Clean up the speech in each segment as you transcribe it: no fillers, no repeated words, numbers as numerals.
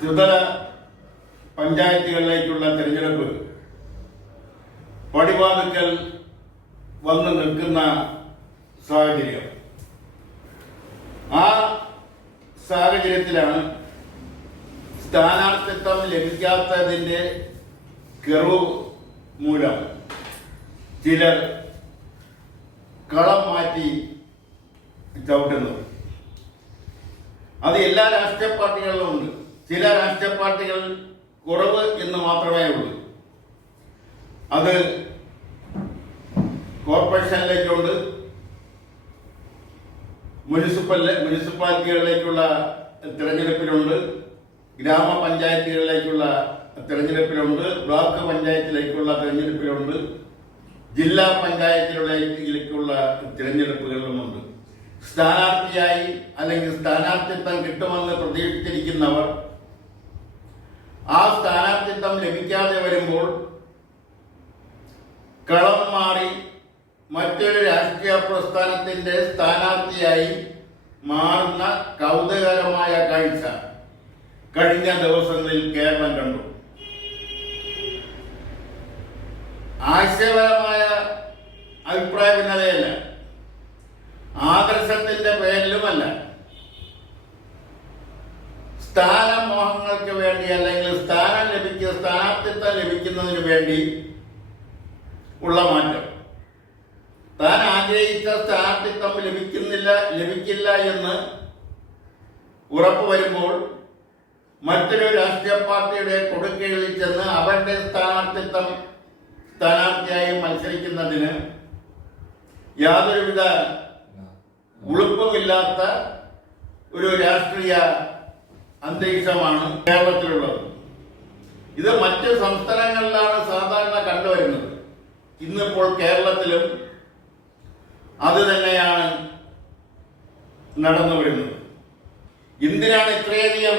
ത്രിതല പഞ്ചായത്തുകളിലേക്കുള്ള തിരഞ്ഞെടുപ്പ് പടിവാതിക്കൽ വന്ന് നിൽക്കുന്ന സാഹചര്യം. ആ സാഹചര്യത്തിലാണ് സ്ഥാനാർത്ഥിത്വം ലഭിക്കാത്തതിൻ്റെ കെറു മൂലം ചിലർ കളം മാറ്റി ചവിട്ടുന്നത്. അത് എല്ലാ രാഷ്ട്രീയ പാർട്ടികളിലും ഉണ്ട്. ചില രാഷ്ട്രീയ പാർട്ടികൾ കുറവ് എന്ന് മാത്രമേ ഉള്ളൂ. അത് കോർപ്പറേഷനിലേക്കുണ്ട്, മുനിസിപ്പാലിറ്റികളിലേക്കുള്ള തിരഞ്ഞെടുപ്പിലുണ്ട്, ഗ്രാമപഞ്ചായത്തുകളിലേക്കുള്ള തിരഞ്ഞെടുപ്പിലുണ്ട്, ബ്ലോക്ക് പഞ്ചായത്തിലേക്കുള്ള തിരഞ്ഞെടുപ്പിലുണ്ട്, ജില്ലാ പഞ്ചായത്തിലേക്കുള്ള തിരഞ്ഞെടുപ്പുകളിലുമുണ്ട്. സ്ഥാനാർത്ഥിയായി അല്ലെങ്കിൽ സ്ഥാനാർത്ഥിത്വം കിട്ടുമെന്ന് പ്രതീക്ഷിച്ചിരിക്കുന്നവർ ആ സ്ഥാനാർത്ഥിത്വം ലഭിക്കാതെ വരുമ്പോൾ കളം മാറി മറ്റൊരു രാഷ്ട്രീയ പ്രസ്ഥാനത്തിന്റെ സ്ഥാനാർത്ഥിയായി മാറുന്ന കൗതുകകരമായ കാഴ്ച കഴിഞ്ഞ ദിവസങ്ങളിൽ കേരളം കണ്ടു. ആശയപരമായ അഭിപ്രായ ഭിന്നതയല്ല, ആദർശത്തിന്റെ പേരിലുമല്ല, സ്ഥാനമോഹങ്ങൾക്ക് വേണ്ടി അല്ലെങ്കിൽ സ്ഥാനാർത്ഥിത്വം ലഭിക്കുന്നതിന് വേണ്ടി ഉള്ള മാറ്റം. താൻ ആഗ്രഹിച്ച സ്ഥാനാർത്ഥിത്വം ലഭിക്കില്ല എന്ന് ഉറപ്പു വരുമ്പോൾ മറ്റൊരു രാഷ്ട്രീയ പാർട്ടിയുടെ കൊടുക്കയിൽ ചെന്ന് അവരുടെ സ്ഥാനാർത്ഥിയായി മത്സരിക്കുന്നതിന് യാതൊരുവിധ ഉളുപ്പുമില്ലാത്ത ഒരു രാഷ്ട്രീയ അന്തരീക്ഷമാണ് കേരളത്തിലുള്ളത്. ഇത് മറ്റ് സംസ്ഥാനങ്ങളിലാണ് സാധാരണ കണ്ടുവരുന്നത്. ഇന്നിപ്പോൾ കേരളത്തിലും അത് തന്നെയാണ് നടന്നു വരുന്നത്. എന്തിനാണ് ഇത്രയധികം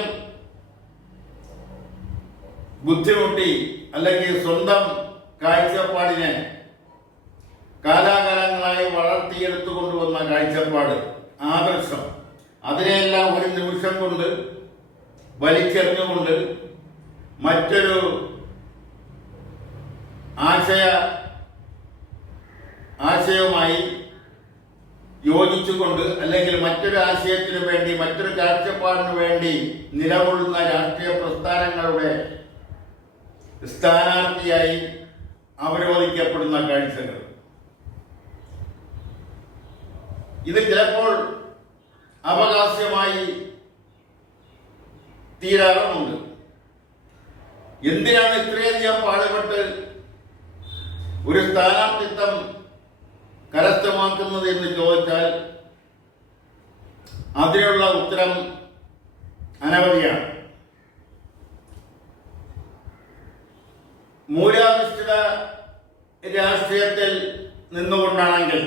ബുദ്ധിമുട്ടി അല്ലെങ്കിൽ സ്വന്തം കാഴ്ചപ്പാടിനെ കാലാകാലങ്ങളായി വളർത്തിയെടുത്തുകൊണ്ടുവന്ന കാഴ്ചപ്പാട്, ആദർശം, അതിനെയെല്ലാം ഒരു നിമിഷം കൊണ്ട് വലിച്ചെറിഞ്ഞുകൊണ്ട് മറ്റൊരു ആശയവുമായി യോജിച്ചുകൊണ്ട് അല്ലെങ്കിൽ മറ്റൊരു ആശയത്തിനു വേണ്ടി മറ്റൊരു കാഴ്ചപ്പാടിനു വേണ്ടി നിലകൊള്ളുന്ന രാഷ്ട്രീയ പ്രസ്ഥാനങ്ങളുടെ സ്ഥാനാർത്ഥിയായി അവരോധിക്കപ്പെടുന്ന കാഴ്ചകൾ. ഇത് ചിലപ്പോൾ അവകാശമായി തീരാറുമുണ്ട്. എന്തിനാണ് ഇത്രയധികം പാടുപെട്ട് ഒരു സ്ഥാനാർത്ഥിത്വം കരസ്ഥമാക്കുന്നത് എന്ന് ചോദിച്ചാൽ അതിനുള്ള ഉത്തരം അനവധിയാണ്. മൂല്യാധിഷ്ഠിത രാഷ്ട്രീയത്തിൽ നിന്നുകൊണ്ടാണെങ്കിൽ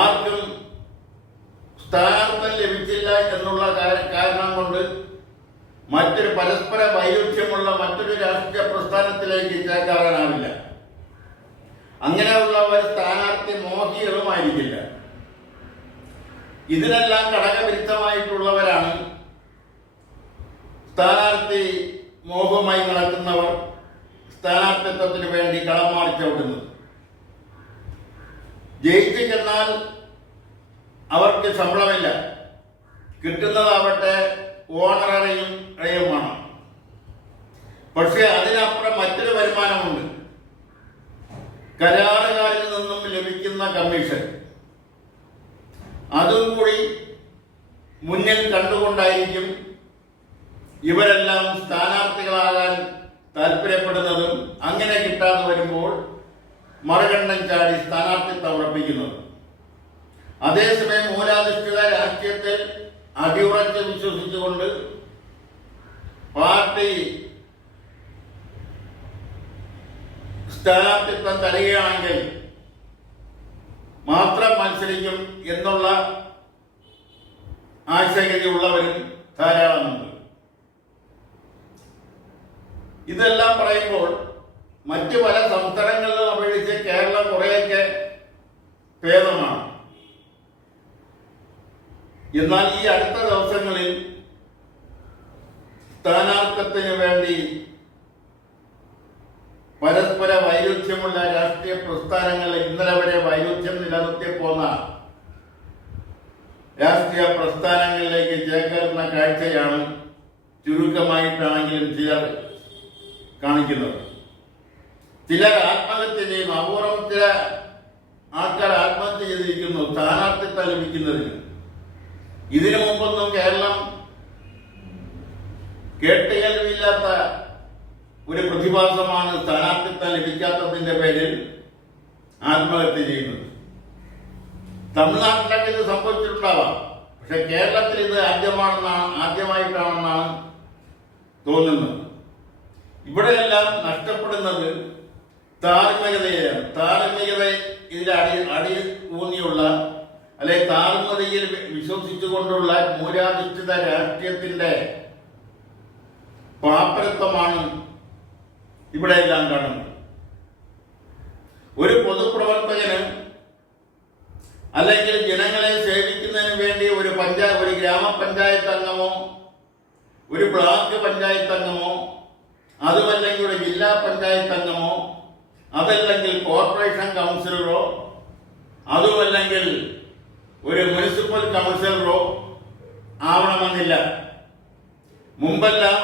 ആർക്കും സ്ഥാനാർത്ഥം ലഭിച്ചില്ല എന്നുള്ള കാരണം കൊണ്ട് മറ്റൊരു പരസ്പര വൈരുദ്ധ്യമുള്ള മറ്റൊരു രാഷ്ട്രീയ പ്രസ്ഥാനത്തിലേക്ക് ചേക്കാറാനാവില്ല. അങ്ങനെയുള്ളവർ സ്ഥാനാർത്ഥി മോഹികളുമായിരിക്കില്ല. ഇതിനെല്ലാം ഘടകവിരുദ്ധമായിട്ടുള്ളവരാണ് സ്ഥാനാർത്ഥി മോഹവുമായി നടക്കുന്നവർ, സ്ഥാനാർത്ഥിത്വത്തിന് വേണ്ടി കളം മാറി ചവിട്ടുന്നത്. ജയിച്ചു ചെന്നാൽ അവർക്ക് ശമ്പളമില്ല, കിട്ടുന്നതാവട്ടെ ഓണററിയുമാണ്. പക്ഷെ അതിനപ്പുറം മറ്റൊരു വരുമാനമുണ്ട്, കരാറുകാരിൽ നിന്നും ലഭിക്കുന്ന കമ്മീഷൻ. അതും കൂടി മുന്നിൽ കണ്ടുകൊണ്ടായിരിക്കും ഇവരെല്ലാം സ്ഥാനാർത്ഥികളാകാൻ താല്പര്യപ്പെടുന്നതും അങ്ങനെ കിട്ടാതെ വരുമ്പോൾ മറുകണ്ഠം ചാടി സ്ഥാനാർത്ഥിത്വം ഉറപ്പിക്കുന്നത്. അതേസമയം മൂലാധിഷ്ഠിത രാഷ്ട്രീയത്തിൽ അടിയുറച്ച് വിശ്വസിച്ചുകൊണ്ട് പാർട്ടി സ്ഥാനാർത്ഥിത്വം തരികയാണെങ്കിൽ മാത്രം മത്സരിക്കും എന്നുള്ള ആശങ്കയുള്ളവരും ധാരാളമുണ്ട്. ഇതെല്ലാം പറയുമ്പോൾ മറ്റു പല സംസ്ഥാനങ്ങളിലും അപേക്ഷിച്ച് കേരളം കുറേയൊക്കെ ഭേദമാണ്. എന്നാൽ ഈ അടുത്ത ദിവസങ്ങളിൽ സ്ഥാനാർത്ഥത്തിന് വേണ്ടി പരസ്പര വൈരുദ്ധ്യമുള്ള രാഷ്ട്രീയ പ്രസ്ഥാനങ്ങൾ ഇന്നലെ വരെ വൈരുദ്ധ്യം നിലനിർത്തി പോന്ന രാഷ്ട്രീയ പ്രസ്ഥാനങ്ങളിലേക്ക് ചേക്കേറുന്ന കാഴ്ചയാണ് ചുരുക്കമായിട്ടാണെങ്കിലും ചിലർ കാണിക്കുന്നത്. ചിലർ ആത്മഹത്യ ചെയ്യുന്നു. അപൂർവം ചില ആൾക്കാർ ആത്മഹത്യ ചെയ്തിരിക്കുന്നു സ്ഥാനാർത്ഥിത്വം ലഭിക്കുന്നതിന്. ഇതിനു മുമ്പൊന്നും കേരളം കേട്ടുകേൾവിയില്ലാത്ത ഒരു പ്രതിഭാസമാണ് സ്ഥാനാർത്ഥിത്വം ലഭിക്കാത്തതിന്റെ പേരിൽ ആത്മഹത്യ ചെയ്യുന്നത്. തമിഴ്നാട്ടിലൊക്കെ ഇത് സംഭവിച്ചിട്ടുണ്ടാവാം. പക്ഷെ കേരളത്തിൽ ഇത് ആദ്യമായിട്ടാണെന്നാണ് തോന്നുന്നത്. ഇവിടെയെല്ലാം നഷ്ടപ്പെടുന്നത് ധാർമ്മികതയാണ്. ധാർമ്മികത ഇതിൽ അടി ഊന്നിയുള്ള അല്ലെ ധാർമ്മികതയിൽ വിശ്വസിച്ചുകൊണ്ടുള്ള മൂല്യാധിഷ്ഠിത രാഷ്ട്രീയത്തിന്റെ പാപ്പരത്വമാണ് ഇവിടെയെല്ലാം കാണുന്നത്. ഒരു പൊതുപ്രവർത്തകന് അല്ലെങ്കിൽ ജനങ്ങളെ സേവിക്കുന്നതിന് വേണ്ടി ഒരു ഗ്രാമപഞ്ചായത്ത് അംഗമോ ഒരു ബ്ലോക്ക് പഞ്ചായത്ത് അംഗമോ അതുമല്ലെങ്കിൽ ഒരു ജില്ലാ പഞ്ചായത്ത് അംഗമോ അതല്ലെങ്കിൽ കോർപ്പറേഷൻ കൗൺസിലറോ അതുമല്ലെങ്കിൽ ഒരു മുനിസിപ്പൽ കൗൺസിലറോ ആവണമെന്നില്ല. മുമ്പെല്ലാം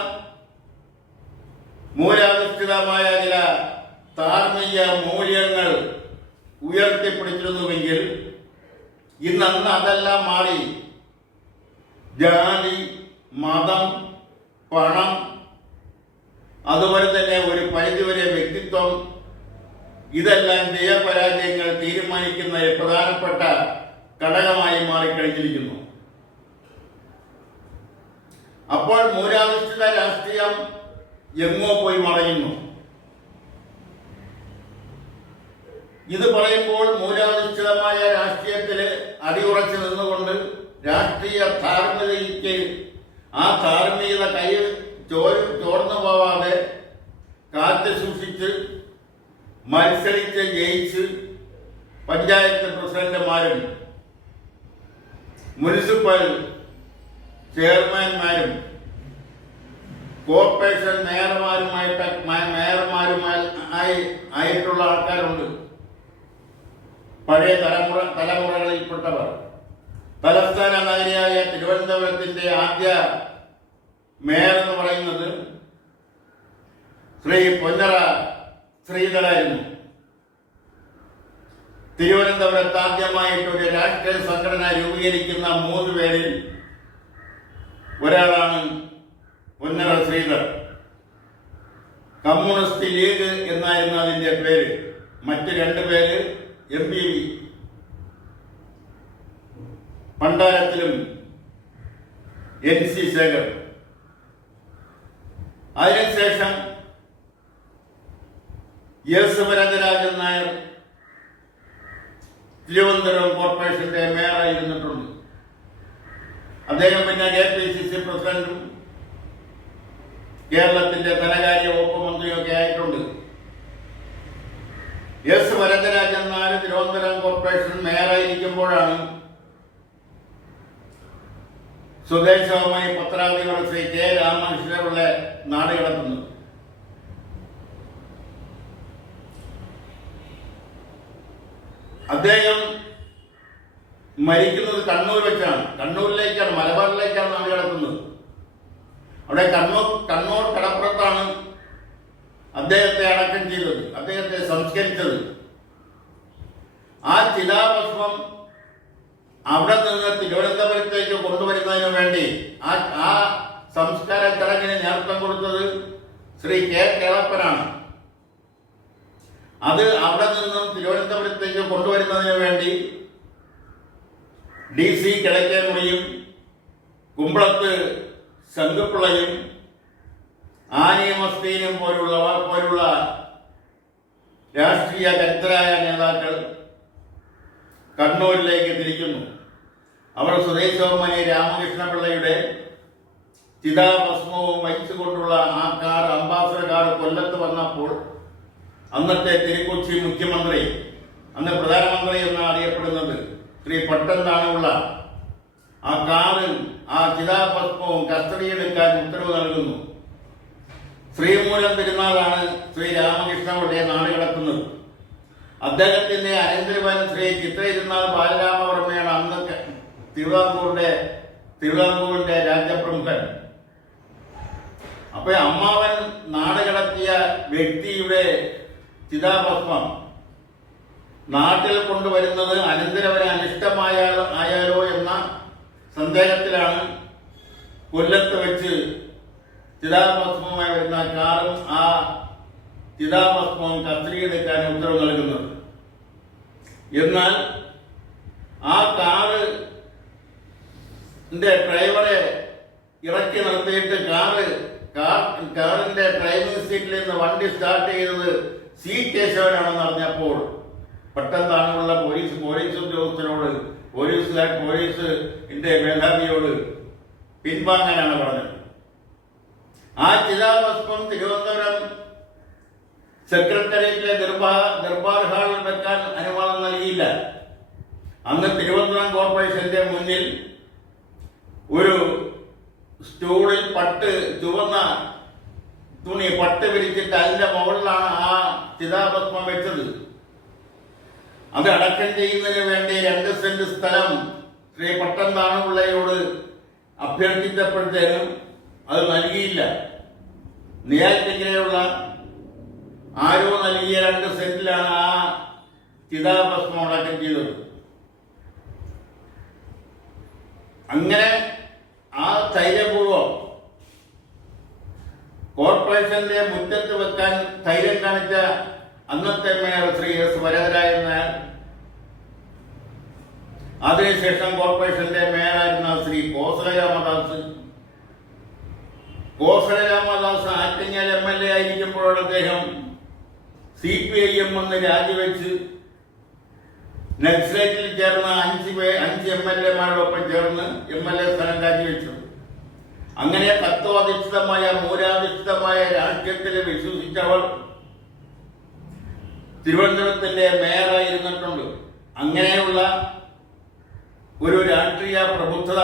മൂല്യാധിഷ്ഠിതമായ ചില ധാർമ്മിക മൂല്യങ്ങൾ ഉയർത്തിപ്പിടിച്ചിരുന്നുവെങ്കിൽ ഇന്ന് അതെല്ലാം മാറി ജാതി, മതം, പണം, അതുപോലെ തന്നെ ഒരു പരിധിവരെ വ്യക്തിത്വം, ഇതെല്ലാം ജയപരാജയങ്ങൾ തീരുമാനിക്കുന്ന ഒരു പ്രധാനപ്പെട്ട ഘടകമായി മാറിക്കഴിഞ്ഞിരിക്കുന്നു. അപ്പോൾ മൂല്യാധിഷ്ഠിത രാഷ്ട്രീയം എങ്ങോ പോയി മറയുന്നു. ഇത് പറയുമ്പോൾ മൂല്യാധിഷ്ഠിതമായ രാഷ്ട്രീയത്തില് അടിയുറച്ചു നിന്നുകൊണ്ട് രാഷ്ട്രീയ ധാർമ്മികതയ്ക്ക് ആ ധാർമ്മികത ചോർന്നു പോവാതെ കാത്തു സൂക്ഷിച്ച് മത്സരിച്ച് ജയിച്ച് പഞ്ചായത്ത് പ്രസിഡന്റുമാരും മുനിസിപ്പൽ ചെയർമാൻമാരും കോർപ്പറേഷൻ മേയർമാരുമായിട്ടുള്ള ആൾക്കാരുണ്ട്. പഴയ തലമുറകളിൽപ്പെട്ടവർ. തലസ്ഥാന നഗരിയായ തിരുവനന്തപുരത്തിന്റെ ആദ്യ മേയർ എന്ന് പറയുന്നത് ശ്രീ പൊന്നറ ശ്രീധരായിരുന്നു. തിരുവനന്തപുരത്ത് ആദ്യമായിട്ട് ഒരു രാഷ്ട്രീയ സംഘടന രൂപീകരിക്കുന്ന 3 പേരിൽ ഒരാളാണ് പൊന്നറ ശ്രീധർ. കമ്മ്യൂണിസ്റ്റ് ലീഗ് എന്നായിരുന്നു അതിന്റെ പേര്. മറ്റ് 2 പേര് MPV പണ്ടാരത്തിലും NC ശേഖർ. അതിനുശേഷം S വരദരാജൻ നായർ തിരുവനന്തപുരം കോർപ്പറേഷന്റെ മേയറായിരുന്നിട്ടുണ്ട്. അദ്ദേഹം പിന്നെ KPCC പ്രസിഡന്റും കേരളത്തിന്റെ ധനകാര്യ വകുപ്പ് മന്ത്രിയൊക്കെ ആയിട്ടുണ്ട്. S വരദരാജൻ നായർ തിരുവനന്തപുരം കോർപ്പറേഷൻ മേയറായിരിക്കുമ്പോഴാണ് സ്വദേശവുമായി പത്രാധിപർ ശ്രീ K രാമകൃഷ്ണപിള്ള നാട് കടത്തുന്നത്. അദ്ദേഹം മരിക്കുന്നത് കണ്ണൂർ വെച്ചാണ്. കണ്ണൂരിലേക്കാണ്, മലബാറിലേക്കാണ് നാട് കടത്തുന്നത്. അവിടെ കണ്ണൂർ കടപ്പുറത്താണ് അദ്ദേഹത്തെ അടക്കം ചെയ്തത്, അദ്ദേഹത്തെ സംസ്കരിച്ചത്. ആ ചിതാഭസ്മം അവിടെ നിന്ന് തിരുവനന്തപുരത്തേക്ക് കൊണ്ടുവരുന്നതിന് വേണ്ടി ആ സംസ്കാര ചടങ്ങിന് നേതൃത്വം കൊടുത്തത് ശ്രീ K കേളപ്പനാണ്. അത് അവിടെ നിന്നും തിരുവനന്തപുരത്തേക്ക് കൊണ്ടുവരുന്നതിന് വേണ്ടി DC കിഴക്കേമുറിയും കുമ്പളത്ത് ശങ്കുപിള്ളയും ആനിയമസ്തീനും പോലുള്ള രാഷ്ട്രീയ കരുത്തരായ നേതാക്കൾ കണ്ണൂരിലേക്ക് തിരിക്കുന്നു. അവർ സ്വദേശവുമായി രാമകൃഷ്ണപിള്ളയുടെ ചിതാഭസ്മവും വഹിച്ചുകൊണ്ടുള്ള ആ കാർ, അംബാസഡർ കാർ കൊല്ലത്ത് വന്നപ്പോൾ അന്നത്തെ തിരുക്കൊച്ചി മുഖ്യമന്ത്രി, അന്ന് പ്രധാനമന്ത്രി എന്നാണ് അറിയപ്പെടുന്നത്, ശ്രീ പട്ടന്താണുള്ള ആ കാറിൽ ആ ചിതാഭസ്മവും കസ്റ്റഡിയെടുക്കാൻ ഉത്തരവ് നൽകുന്നു. ശ്രീമൂലം തിരുനാളാണ് ശ്രീ രാമകൃഷ്ണപിള്ളയെ നാട് കടക്കുന്നത്. അദ്ദേഹത്തിന്റെ അനന്തരവൻ ശ്രീ ചിത്ര തിരുനാൾ ബാലരാമവർമ്മയാണ് അന്ന് തിരുവിതാംകൂറിന്റെ രാജ്യപ്രമുഖൻ. അപ്പൊ അമ്മാവൻ നാട് കടത്തിയ വ്യക്തിയുടെ ചിതാഭസ്മം നാട്ടിൽ കൊണ്ടുവരുന്നത് അനന്തരവന് അനിഷ്ടമായാലോ എന്ന സന്ദേഹത്തിലാണ് കൊല്ലത്ത് വെച്ച് ചിതാഭസ്മമായി വരുന്ന കാറും ആ ചിതാഭസ്മവും കസ്റ്റഡിയെടുക്കാൻ ഉത്തരവ് നൽകുന്നത്. എന്നാൽ ആ കാറിന്റെ ഡ്രൈവറെ ഇറക്കി നിർത്തിയിട്ട് കാറിന്റെ ഡ്രൈവിംഗ് സീറ്റിൽ നിന്ന് വണ്ടി സ്റ്റാർട്ട് ചെയ്തത് സി കേശവനാണെന്ന് അറിഞ്ഞപ്പോൾ പെട്ടെന്നാണുള്ള പോലീസ് ഉദ്യോഗസ്ഥനോട് പോലീസിന്റെ മേധാവിയോട് പിൻവാങ്ങാനാണ് പറഞ്ഞത്. ആ ചിതാഭസ്മം തിരുവനന്തപുരം സെക്രട്ടേറിയറ്റിലെ ദർബാർ ഹാളിൽ വെക്കാൻ അനുവാദം നൽകിയില്ല. അന്ന് തിരുവനന്തപുരം കോർപ്പറേഷന്റെ മുന്നിൽ ഒരു സ്റ്റൂളിൽ ചുവന്ന തുണി പട്ട് വിരിച്ചിട്ട് അതിന്റെ മുകളിലാണ് ആ ചിതാഭസ്മം വെച്ചത്. അത് അടക്കം ചെയ്യുന്നതിന് വേണ്ടി 2 സെന്റ് സ്ഥലം ശ്രീ പട്ടംതാണുപിള്ളയോട് അഭ്യർത്ഥിച്ചപ്പോഴത്തേനും അത് നൽകിയില്ല. നെയ്യാറ്റിൻകരയുള്ള ആരോ നൽകിയ 2 സെന്റിലാണ് ആ ചിതാഭസ്മം അടക്കം ചെയ്തത്. അങ്ങനെ ആ ധൈര്യപൂർവം കോർപ്പറേഷന്റെ മുറ്റത്ത് വെക്കാൻ ധൈര്യം കാണിച്ച അന്നത്തെ മേയർ ശ്രീ എസ് വരദരാജൻ നായർ, അതിനുശേഷം കോർപ്പറേഷന്റെ മേയറായിരുന്ന ശ്രീ കോസല രാമദാസ് ആറ്റിങ്ങൽ MLA ആയിരിക്കുമ്പോഴാണ് അദ്ദേഹം CPIM എന്ന് രാജിവെച്ച് നക്സലൈറ്റിൽ ചേർന്ന 5 MLA-മാരോടൊപ്പം ചേർന്ന് MLA സ്ഥാനം രാജിവെച്ചു. അങ്ങനെ തത്വാധിഷ്ഠിതമായ മൂലാധിഷ്ഠിതമായ രാഷ്ട്രീയത്തിൽ വിശ്വസിച്ചവർ തിരുവനന്തപുരത്തിന്റെ മേയറായിരുന്നിട്ടുണ്ട്. അങ്ങനെയുള്ള ഒരു രാഷ്ട്രീയ പ്രബുദ്ധത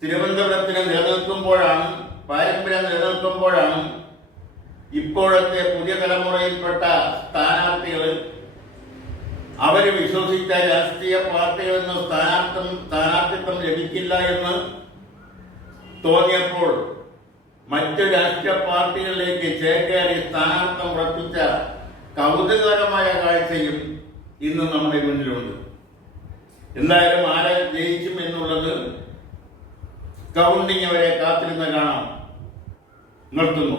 തിരുവനന്തപുരത്തിന് നിലനിൽക്കുമ്പോഴാണ്, പാരമ്പര്യം നിലനിൽക്കുമ്പോഴാണ് ഇപ്പോഴത്തെ പുതിയ തലമുറയിൽപ്പെട്ട സ്ഥാനാർത്ഥികൾ അവര് വിശ്വസിച്ച രാഷ്ട്രീയ പാർട്ടികളിൽ നിന്ന് സ്ഥാനാർത്ഥിത്വം ലഭിക്കില്ല എന്ന് തോന്നിയപ്പോൾ മറ്റു രാഷ്ട്രീയ പാർട്ടികളിലേക്ക് ചേക്കേറി സ്ഥാനാർത്ഥം ഉറപ്പിച്ച കൗതുകകരമായ കാഴ്ചയും ഇന്ന് നമ്മുടെ മുന്നിലുണ്ട്. എന്തായാലും ആരെ ജയിക്കും എന്നുള്ളത് കൗണ്ടിങ് വരെ കാത്തിരുന്ന് കാണാം. നിർത്തുന്നു.